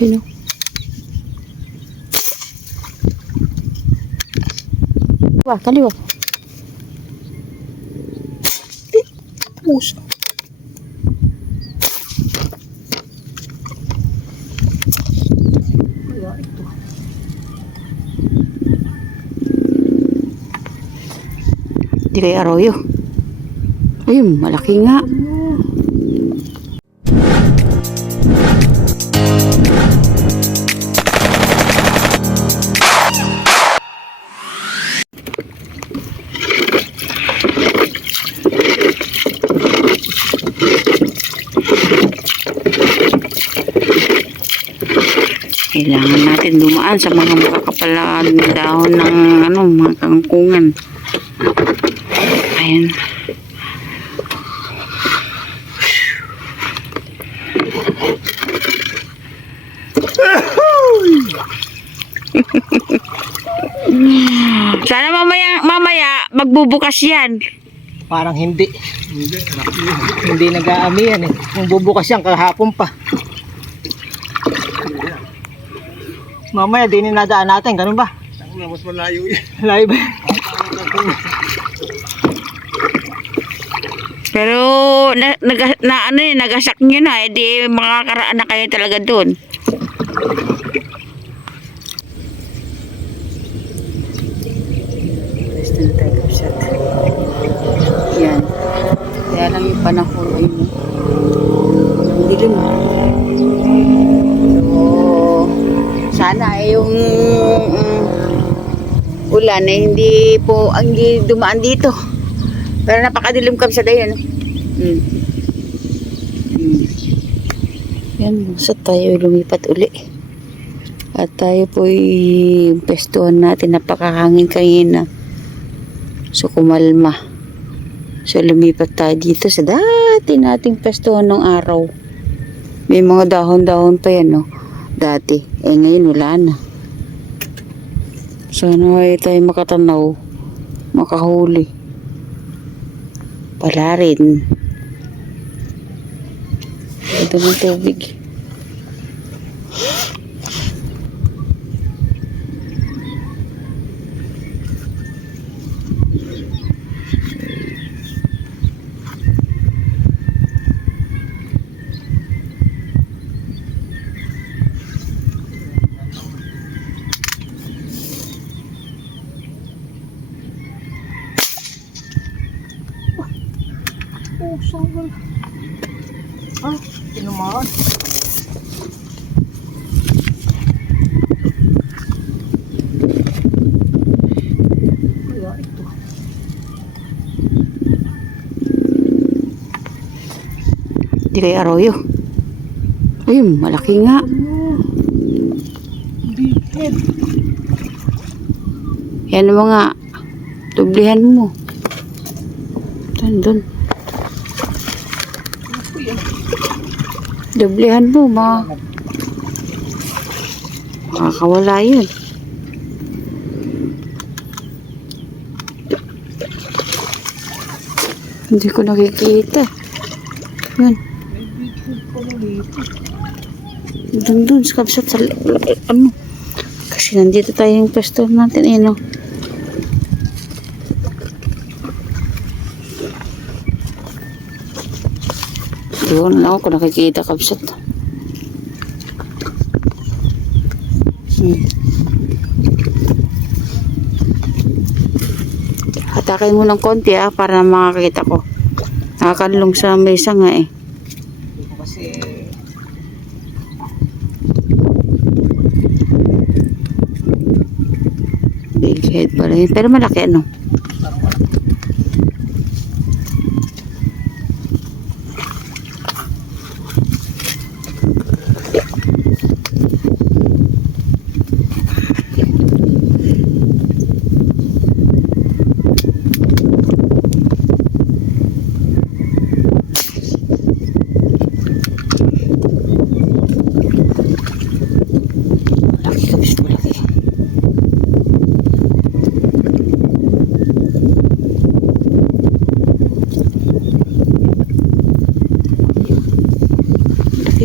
Sino? Wah, kaliwa. Puso. Kaya ito. Di kaya arroyo. Ayun, malaki nga. Kailangan natin dumaan sa mga makakapalan dahon ng mga kangkungan. Ayan. Sana mamaya magbubukas yan. Parang hindi. Hindi nag-aami yan eh. Kung bubukas yan kahapon pa. Mamaya din nadaan natin, ganun ba? Mas malayo yan. Layo ba? Pero nagasak nyo na, edi makakaraan na kayo talaga doon. Yan. Kaya lang yung panahon ay dilim. So, sana yung ulan ay hindi po ang dumaan dito. Pero napakadilim kami sa dayan. Yan, sa tayo lumipat uli. At tayo po pestuhan natin, napakahangin kanina. So kumalma. So lumipat tayo dito sa dati nating pestuhan ng araw. May mga dahon-dahon pa yan, no? Dati. Ngayon wala na. Sana ay tayo makatanaw, makahuli. Pala rin. Ito ng tubig. Oh, sawal. Ah, tinumaan. Kaya ito. Di kaya arroyo. Ayun, malaki nga. Bighead. Yan ang mga tublihan mo. Doon. Dublihan mo, makakawala yun. Hindi ko nakikita. Yan. Doon sa kabsat sa ano. Kasi nandito tayo yung pwesto natin, no? Doon lang ako nakikita kabsat. Hatakay mo ng konti para makakita ko. Nakakanlong sa mesa nga eh. Kasi big head pa rin. Pero malaki ano.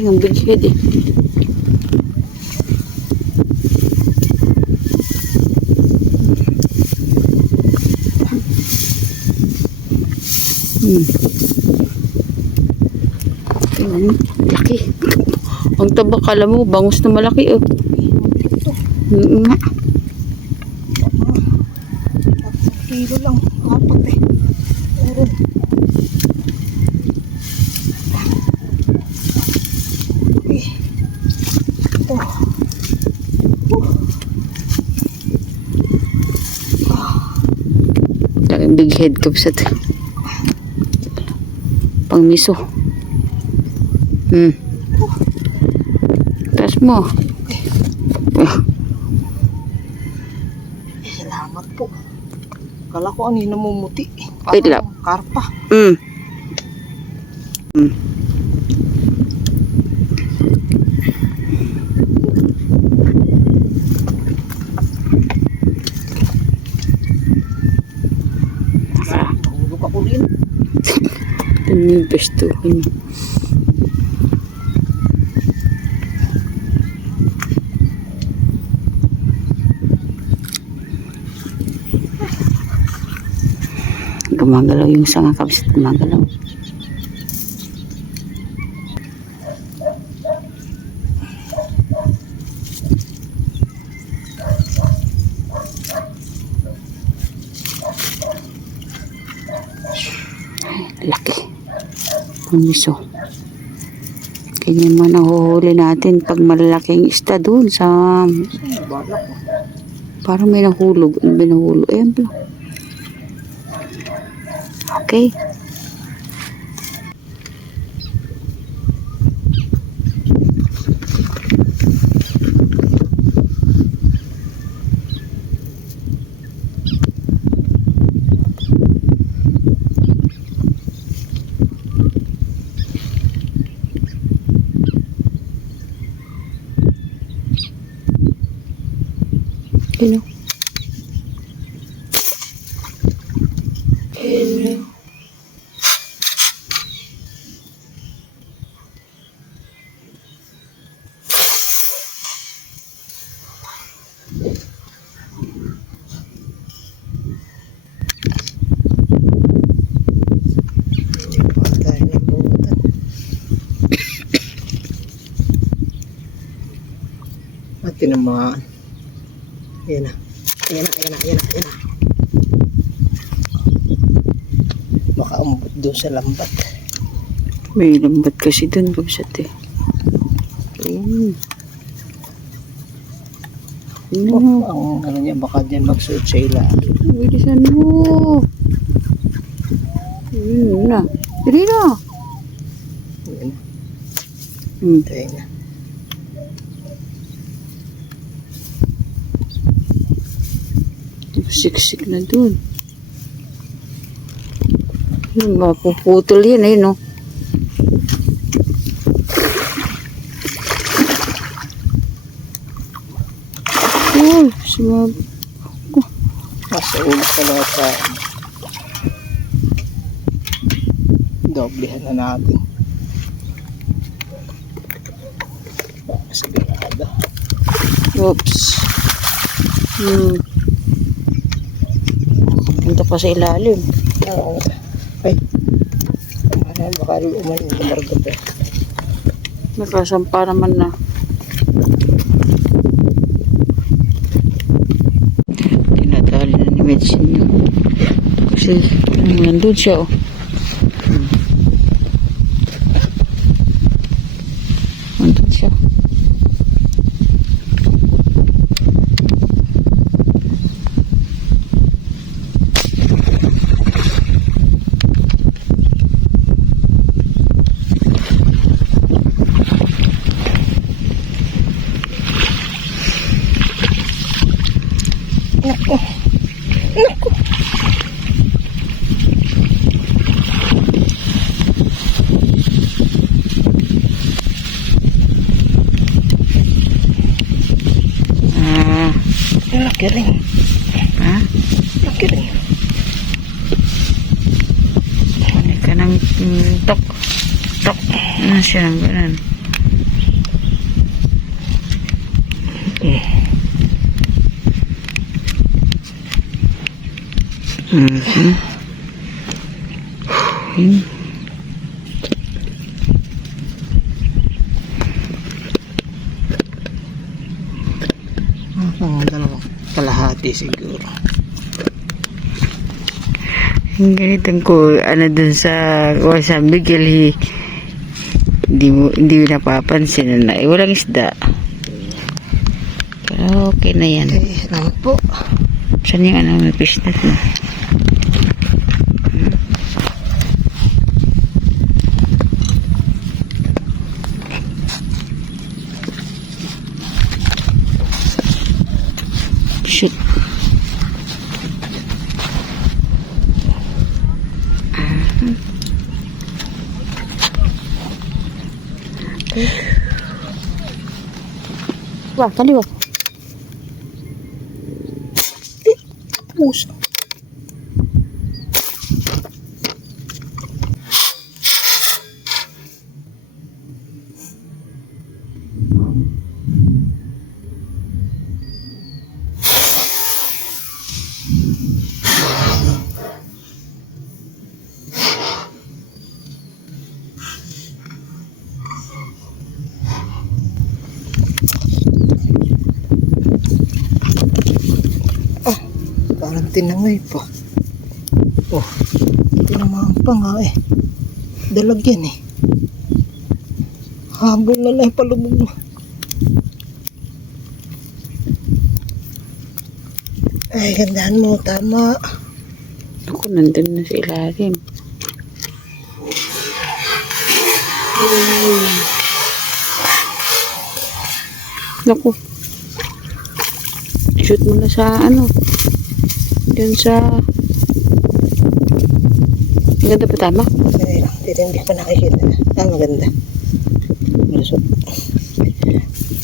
Ang big head eh. Laki. Ang taba, kala mo, bangus na malaki, oh. Ito. Nga. Kilo lang. Apat eh. Meron. Okay. Ito. Laking big head ko sa ito. Pang miso. Taas mo. Salamat po. Kala ko ano yung namumuti. Wait lang. Karpa. Nahulog ako rin. Ito yung pestuhan. Gumagalaw yung sanga kabsat, gumagalaw. Ay, laki. Ang miso. Kaya naman nahuhuli natin pag malalaking isda doon sa... Balak ko. Parang may nahulog. Ano may nahulog? Ayan pala. Okay. Hello. Hello. Patay na butan. At tinamaan. Ayan na. Ayan na, ayan na, ayan na, ayan na. Baka umabot doon sa lambat. May lambat kasi doon, kabsat eh. Ayan. Ang ano niya, baka dyan magsuot sa ilalim. Bilisan mo. Ayun na. Dali na. Ayan na. Tayo na. Siksik na doon. Mapuputol yan eh, no? Uy, sumab... Nasa ulo sa lahat sa doblehan na natin. Sigurado. Oops. Punta pa sa ilalim. Oo. Ay. Ano, baka rin umayin sa margot eh. Nakasampa naman na. Tinatali na ni Medsin niya. Kasi nandun siya, oh. Nandun siya. Naku. Naku. Laki rin. Ha? Laki rin. Ano ka ng tok? Tok. Ano siya ng ganun? Dalawang kalahati siguro. Yung ganitong ko, ano dun sa San Miguel, hindi napapansin na walang isda. Pero okay na yan. Okay, salamat po. Saan yung ano, may fish net mo? Shoot. Wah, kaliwa. Puso. Parang tinangay pa. Oh, tinamaan pa nga eh. Dalag yan eh. Habol na lang palubog mo. Ay, gandahan mo. Tama. Ako, nandun na sa ilalim. Naku. Shoot mo na sa ano. Diyan sa... Ganda pa tama? Ay, hindi pa nakikita. Ah, maganda. Malusot.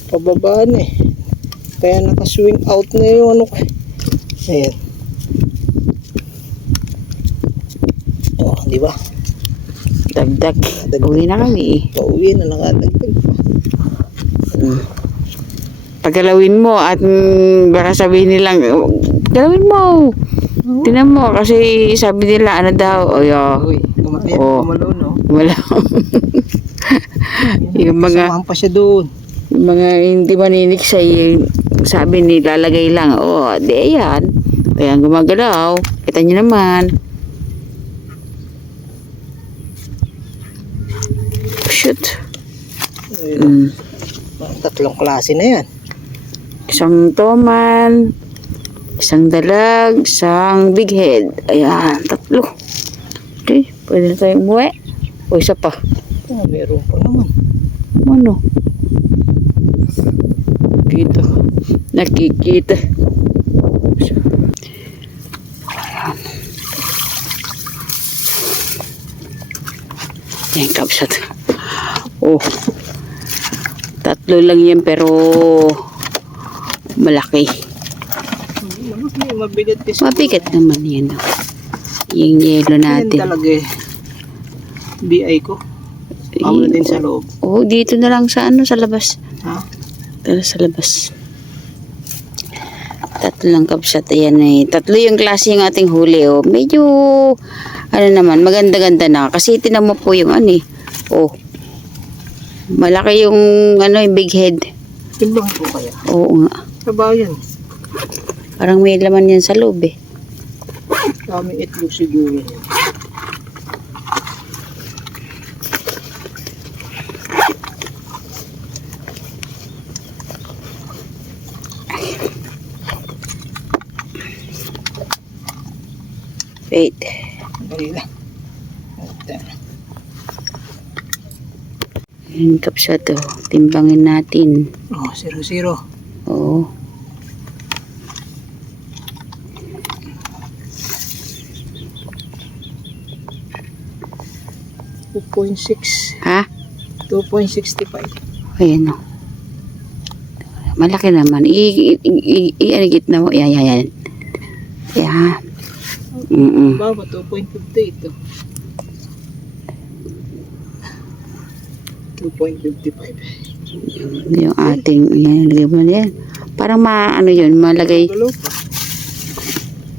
Pababaan eh. Kaya naka-swing out na yung ano ko. Ayan. Oh, di ba? Dagdag. Uwi na kami eh. Pauwi na nakadagdag pa. Paggalawin mo at baka sabihin nilang, galawin mo. Tinan mo kasi sabi nila ano daw. Uy, Oh. kumalo no? Wala. Yung mga Samahan pa siya doon. yung mga hindi maniniksay, sabi nilalagay lang. Oh, di yan. Kaya gumagalaw. Kita niyo naman. Shoot. Tatlong klase na yan. Isang toman, isang dalag, isang big head. Ayan, tatlo. Okay, pwede na tayong umuwi. O isa pa. Oh, meron pa naman. Ano? Kita. Nakikita. Ayan. Yan, kapsat. Oh. Tatlo lang yan pero malaki. Mabigat kasi. Mabigat naman yan. Yung yelo Yan natin. talaga eh. BI ko. Pawala din sa loob. Oh, dito na lang sa ano, sa labas. Ha? Tara sa labas. Tatlo lang kapsat. Ayan eh. Tatlo yung klase yung ating huli. Oh. Medyo, ano naman, maganda-ganda na. Kasi tinan mo po yung ano eh. Oh. Malaki yung, ano, yung big head. Timbang po kaya. Oo nga. Sa bayan. Parang may laman yan sa loob eh. Kaming itlog siguro yan. Wait. Dali lang. Yung kapsat oh. Timbangin natin. Oh, 0-0. Oo. Ha? 2.65. Ayan o. Malaki naman. I-anigit na mo. Yan, yan, yan. Yan. Baba, 2.58 to. 2.55. Yung ating, yan, lagay mo na yan. Parang ano yun, malagay. Gulo pa.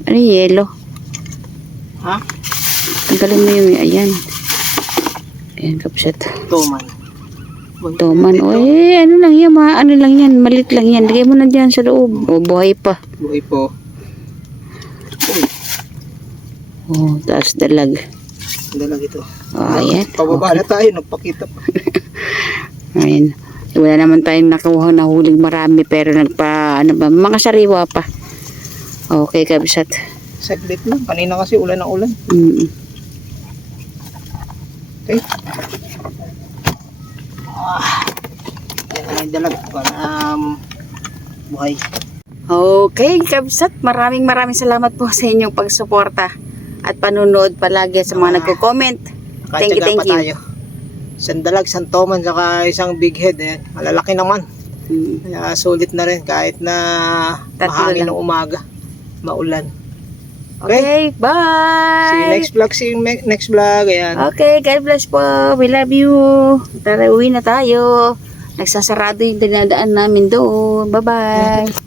Ano yung yelo? Ha? Tanggalin mo yung, ayan. Ayan, kapsat. Toman. Toman, o ano lang yan, ano lang yan, malit lang yan. Lagay mo na dyan sa loob. O, buhay pa. Buhay po. O, taas dalag. Dalag ito. O, ayan. Pababa na tayo, nagpakita pa. Ayan. Wala naman tayong nakuha na huling marami, pero mga sariwa pa. Okay, kabsat. Saglit lang. Kanina kasi ulan ng ulan. Okay. Yan ang dalag. Buhay. Okay, kabsat. Maraming salamat po sa inyong pagsuporta at panunood palagi sa mga nagko-comment. Thank you. Tayo. Isang dalag, isang toman, saka isang big head. Ayan. Malalaki naman. Kaya sulit na rin kahit na mahangin ng umaga. Maulan. Okay, bye! See you next vlog. Ayan. Okay, God bless po. We love you. Tara, uwi na tayo. Nagsasarado yung dinadaan namin doon. Bye-bye.